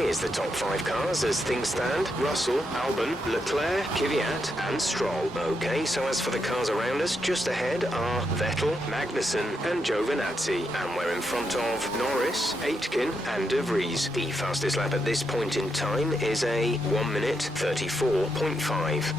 Here's the top 5 cars as things stand. Russell, Albon, Leclerc, Kvyat and Stroll. Okay, so as for the cars around us, just ahead are Vettel, Magnussen and Giovinazzi. And we're in front of Norris, Aitken and De Vries. The fastest lap at this point in time is a 1 minute 34.5.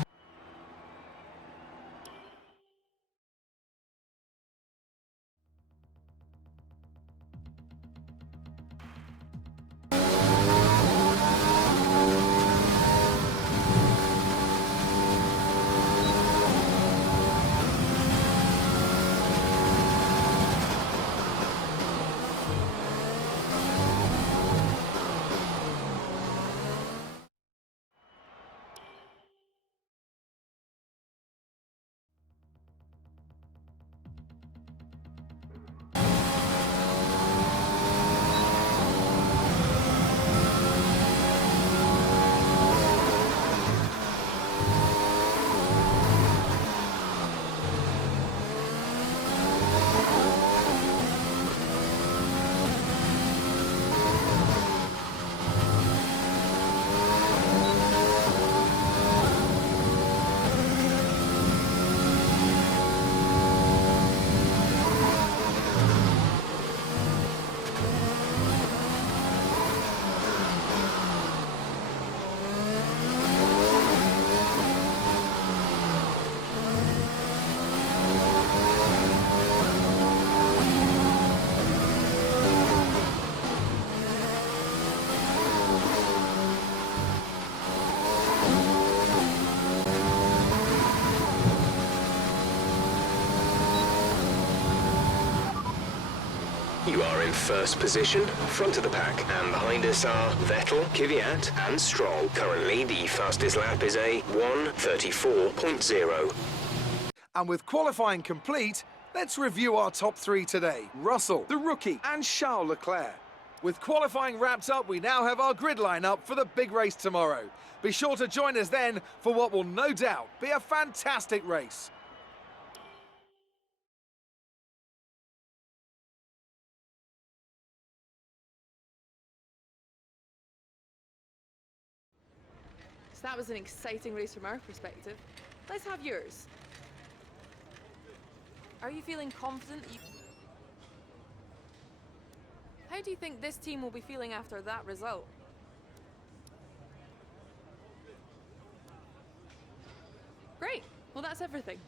You are in first position, front of the pack, and behind us are Vettel, Kvyat and Stroll. Currently, the fastest lap is a 1:34.0. And with qualifying complete, let's review our top 3 today. Russell, the rookie, and Charles Leclerc. With qualifying wrapped up, we now have our grid lineup for the big race tomorrow. Be sure to join us then for what will no doubt be a fantastic race. So that was an exciting race from our perspective. Let's have yours. Are you feeling confident? How do you think this team will be feeling after that result? Great. Well, that's everything.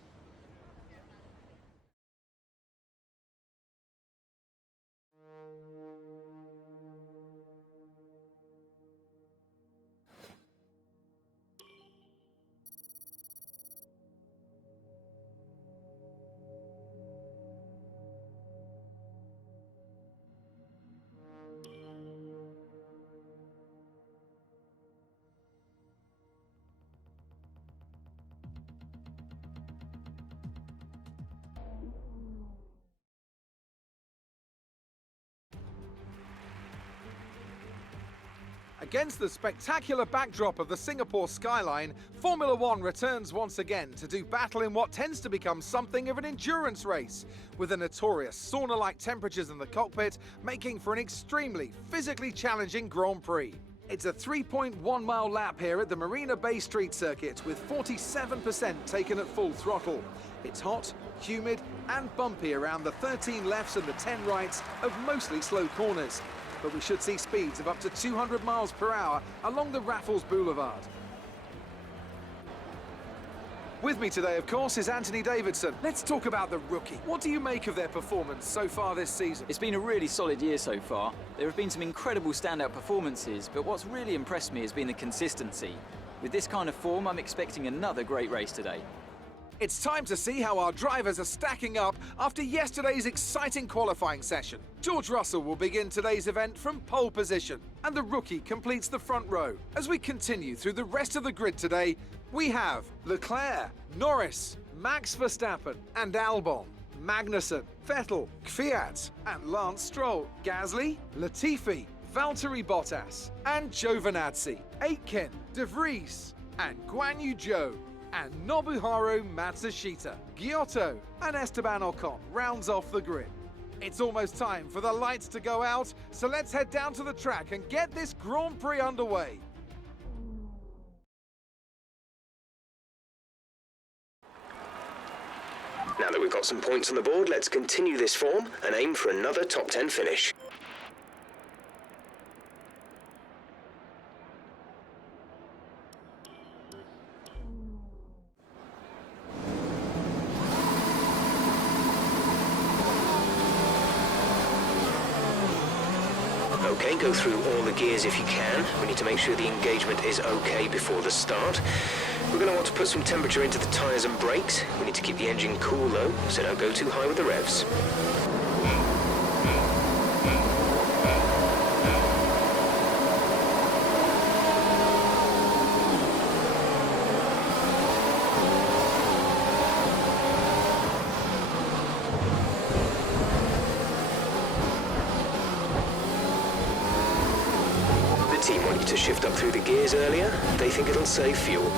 Against the spectacular backdrop of the Singapore skyline, Formula One returns once again to do battle in what tends to become something of an endurance race, with the notorious sauna-like temperatures in the cockpit making for an extremely physically challenging Grand Prix. It's a 3.1-mile lap here at the Marina Bay Street Circuit, with 47% taken at full throttle. It's hot, humid and bumpy around the 13 lefts and the 10 rights of mostly slow corners. But we should see speeds of up to 200 miles per hour along the Raffles Boulevard. With me today, of course, is Anthony Davidson. Let's talk about the rookie. What do you make of their performance so far this season? It's been a really solid year so far. There have been some incredible standout performances, but what's really impressed me has been the consistency. With this kind of form, I'm expecting another great race today. It's time to see how our drivers are stacking up after yesterday's exciting qualifying session. George Russell will begin today's event from pole position, and the rookie completes the front row. As we continue through the rest of the grid today, we have Leclerc, Norris, Max Verstappen and Albon, Magnussen, Vettel, Kvyat and Lance Stroll, Gasly, Latifi, Valtteri Bottas and Giovinazzi, Aitken, De Vries and Guan Yu Zhou and Nobuharu Matsushita, Giotto and Esteban Ocon rounds off the grid. It's almost time for the lights to go out, so let's head down to the track and get this Grand Prix underway. Now that we've got some points on the board, let's continue this form and aim for another top 10 finish. Okay, go through all the gears if you can. We need to make sure the engagement is okay before the start. We're going to want to put some temperature into the tyres and brakes. We need to keep the engine cool though, so don't go too high with the revs. The team want you to shift up through the gears earlier. They think it'll save fuel.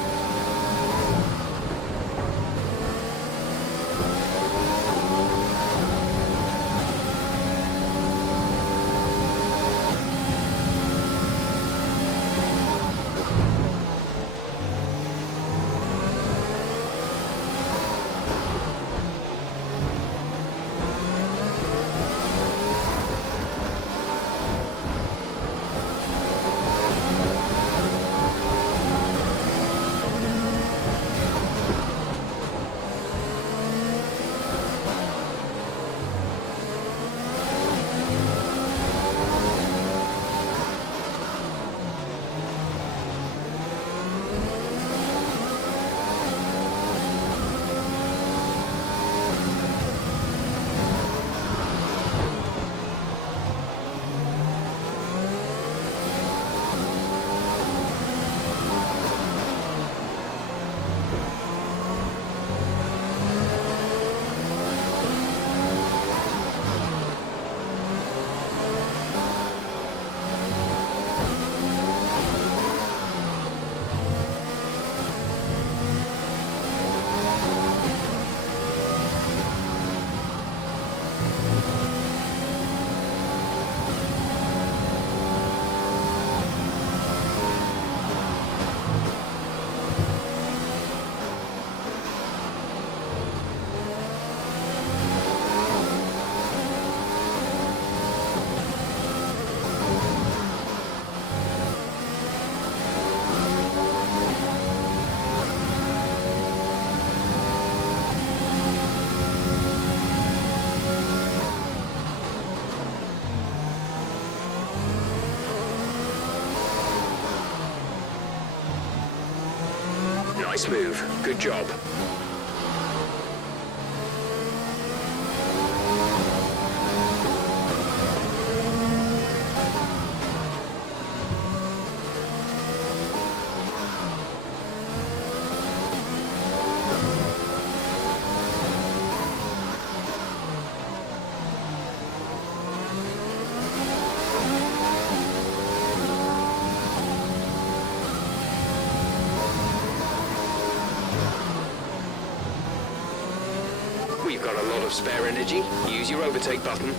Nice move. Good job. We've got a lot of spare energy. Use your overtake button.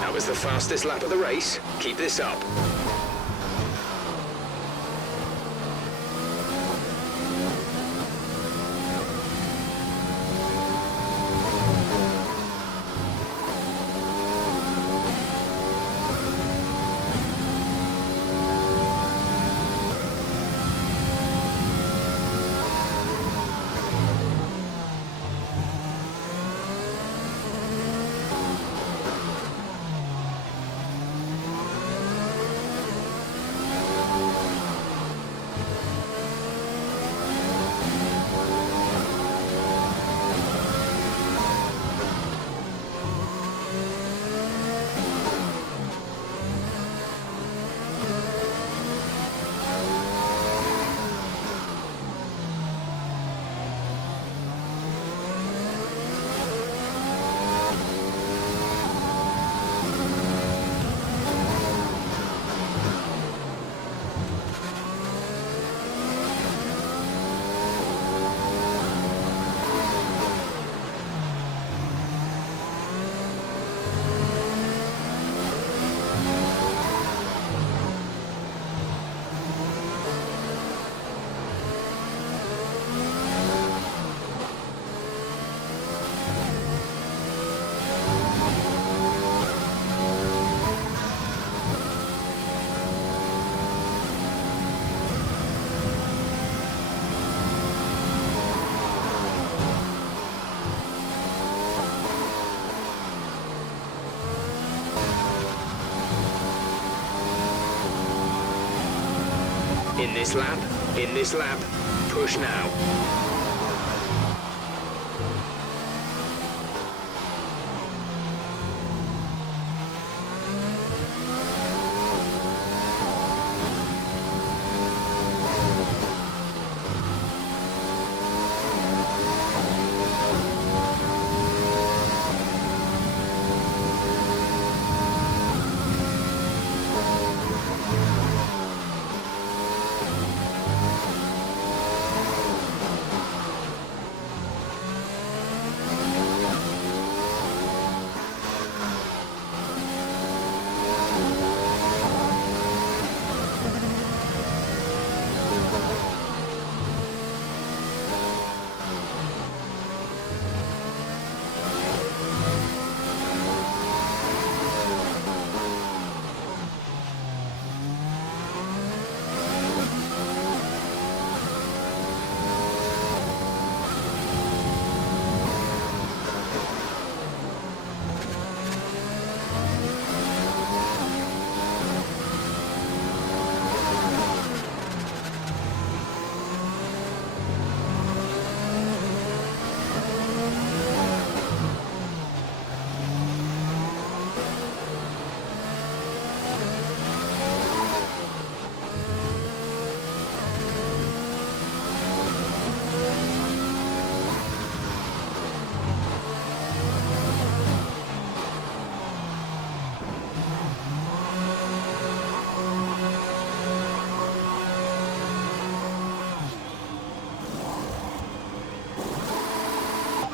That was the fastest lap of the race. Keep this up. In this lap, push now.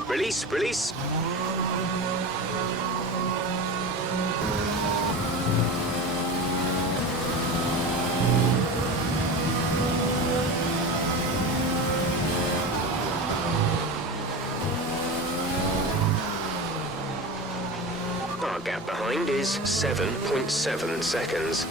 Release, release. Our gap behind is 7.7 seconds.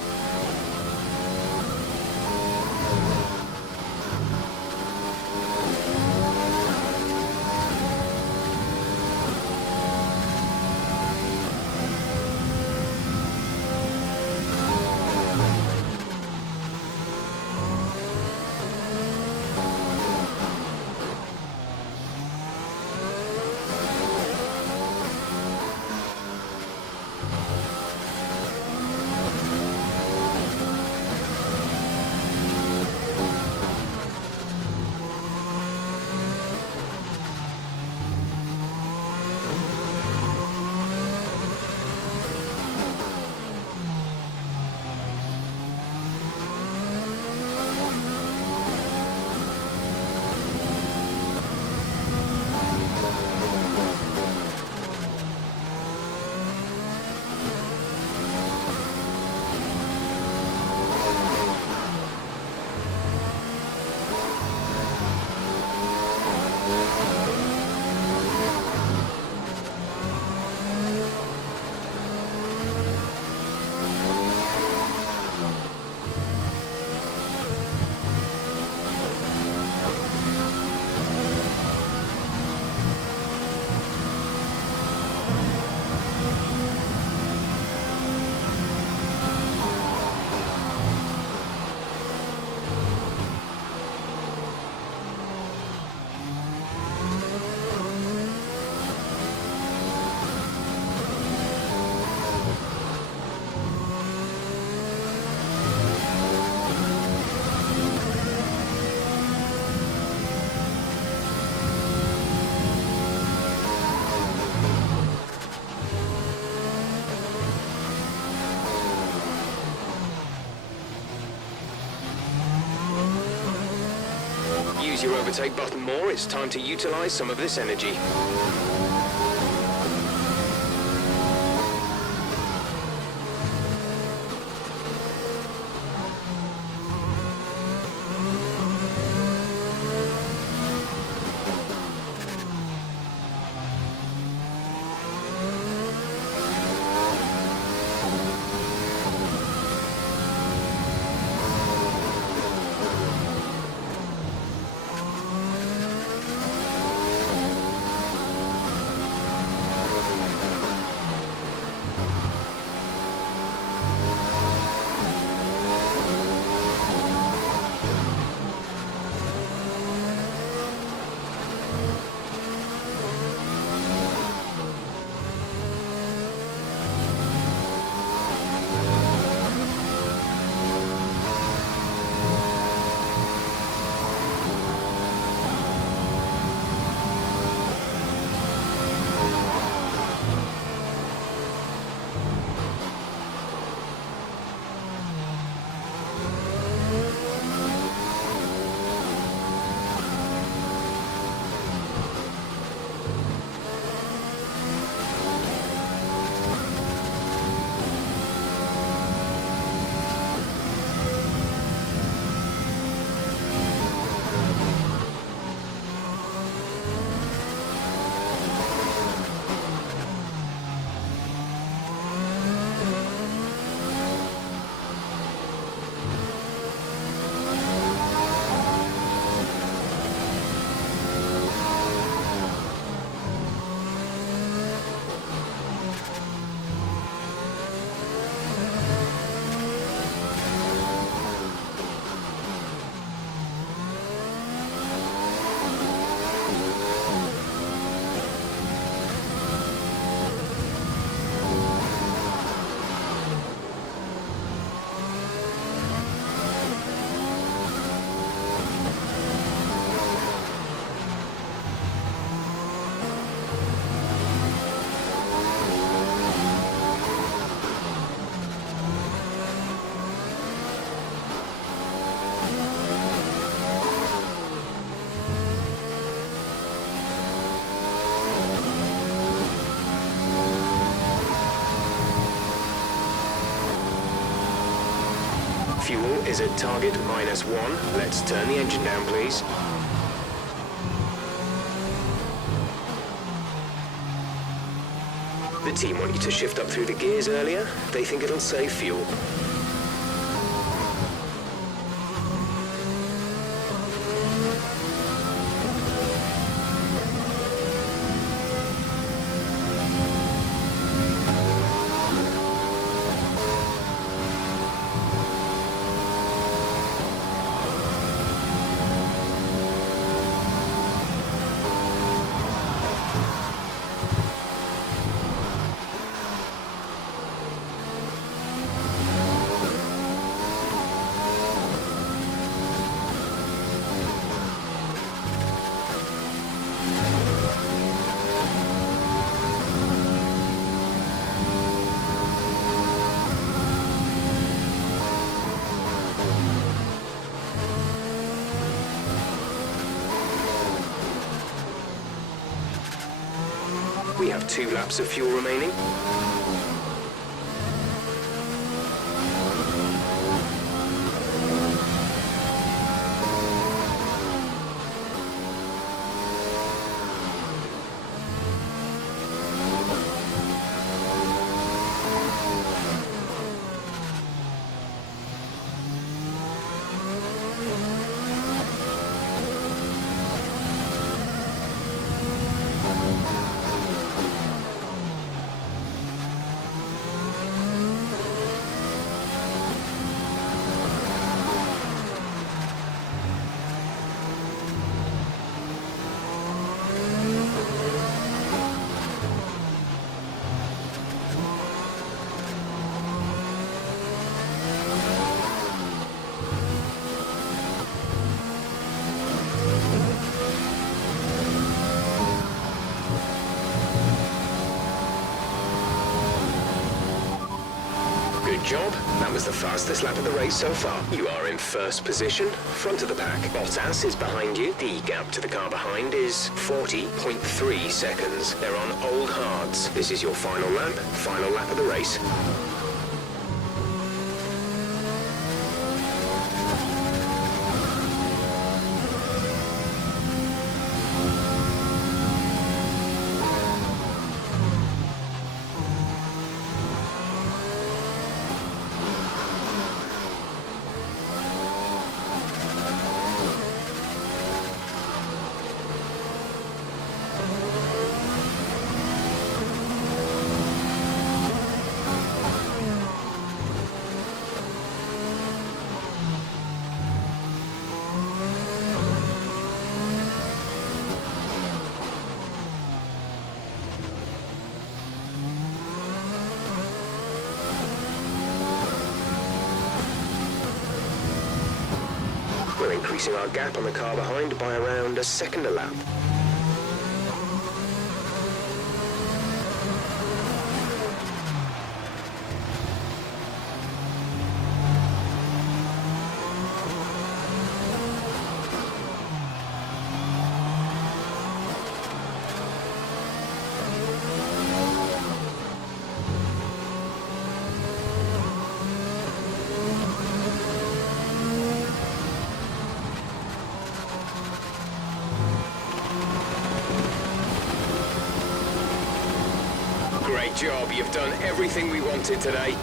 Use your overtake button more, it's time to utilize some of this energy. Fuel is at target -1. Let's turn the engine down, please. The team want you to shift up through the gears earlier. They think it'll save fuel. We have 2 laps of fuel remaining. Good job. That was the fastest lap of the race so far. You are in first position, front of the pack. Bottas is behind you. The gap to the car behind is 40.3 seconds. They're on old hards. This is your final lap of the race. We're increasing our gap on the car behind by around a second a lap. Great job, you've done everything we wanted today.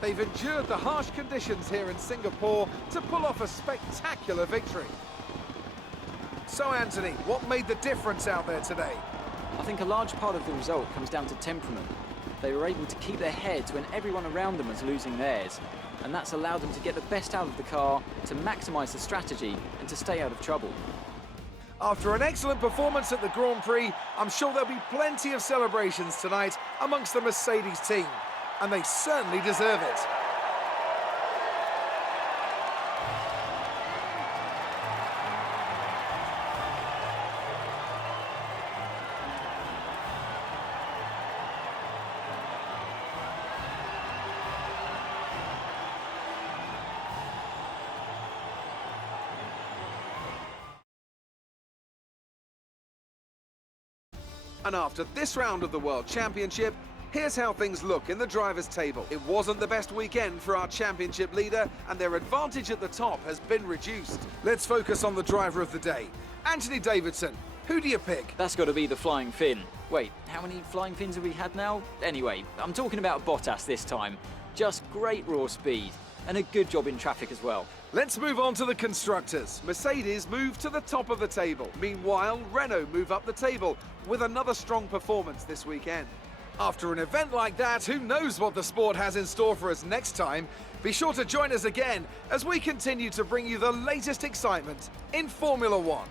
They've endured the harsh conditions here in Singapore to pull off a spectacular victory. So Anthony, what made the difference out there today? I think a large part of the result comes down to temperament. They were able to keep their heads when everyone around them was losing theirs, and that's allowed them to get the best out of the car, to maximise the strategy, and to stay out of trouble. After an excellent performance at the Grand Prix, I'm sure there'll be plenty of celebrations tonight amongst the Mercedes team, and they certainly deserve it. And after this round of the World Championship, here's how things look in the drivers' table. It wasn't the best weekend for our championship leader, and their advantage at the top has been reduced. Let's focus on the driver of the day. Anthony Davidson, who do you pick? That's got to be the Flying Finn. Wait, how many Flying Fins have we had now? Anyway, I'm talking about Bottas this time. Just great raw speed, and a good job in traffic as well. Let's move on to the constructors. Mercedes move to the top of the table. Meanwhile, Renault move up the table with another strong performance this weekend. After an event like that, who knows what the sport has in store for us next time? Be sure to join us again as we continue to bring you the latest excitement in Formula One.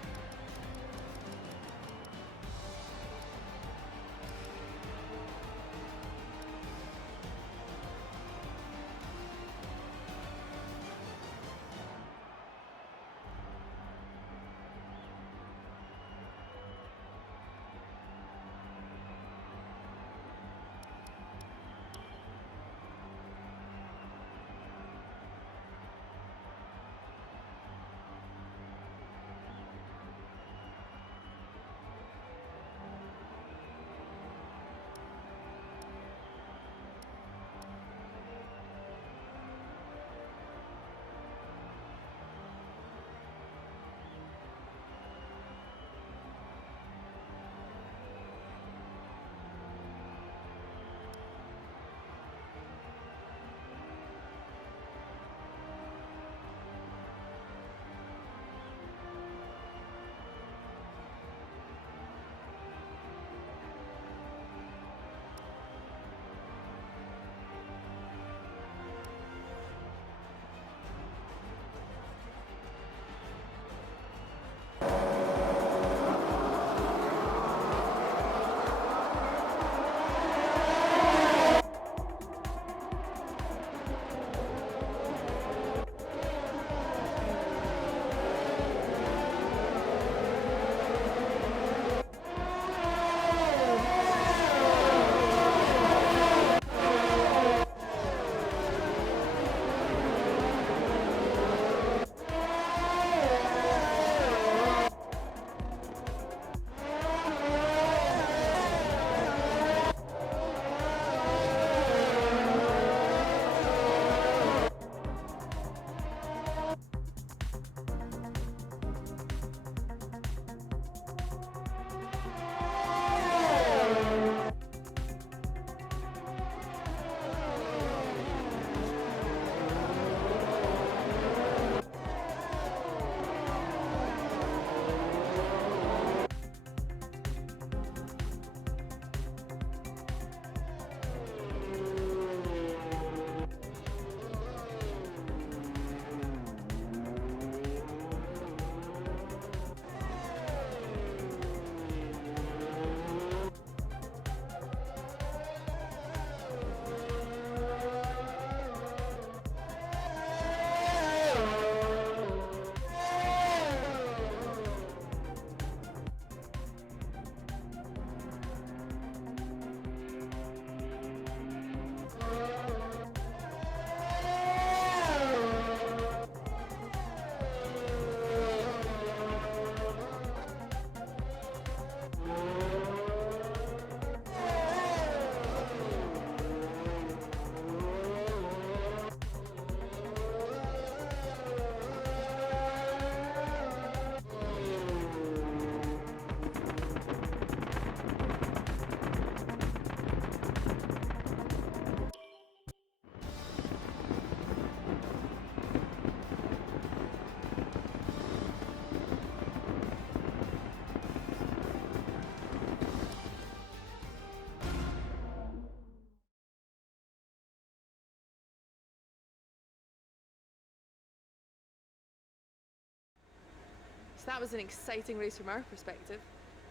So that was an exciting race from our perspective.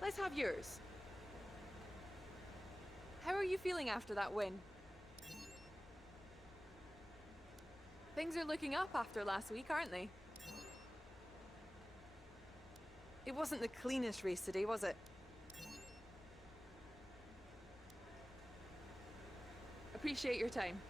Let's have yours. How are you feeling after that win? Things are looking up after last week, aren't they? It wasn't the cleanest race today, was it? Appreciate your time.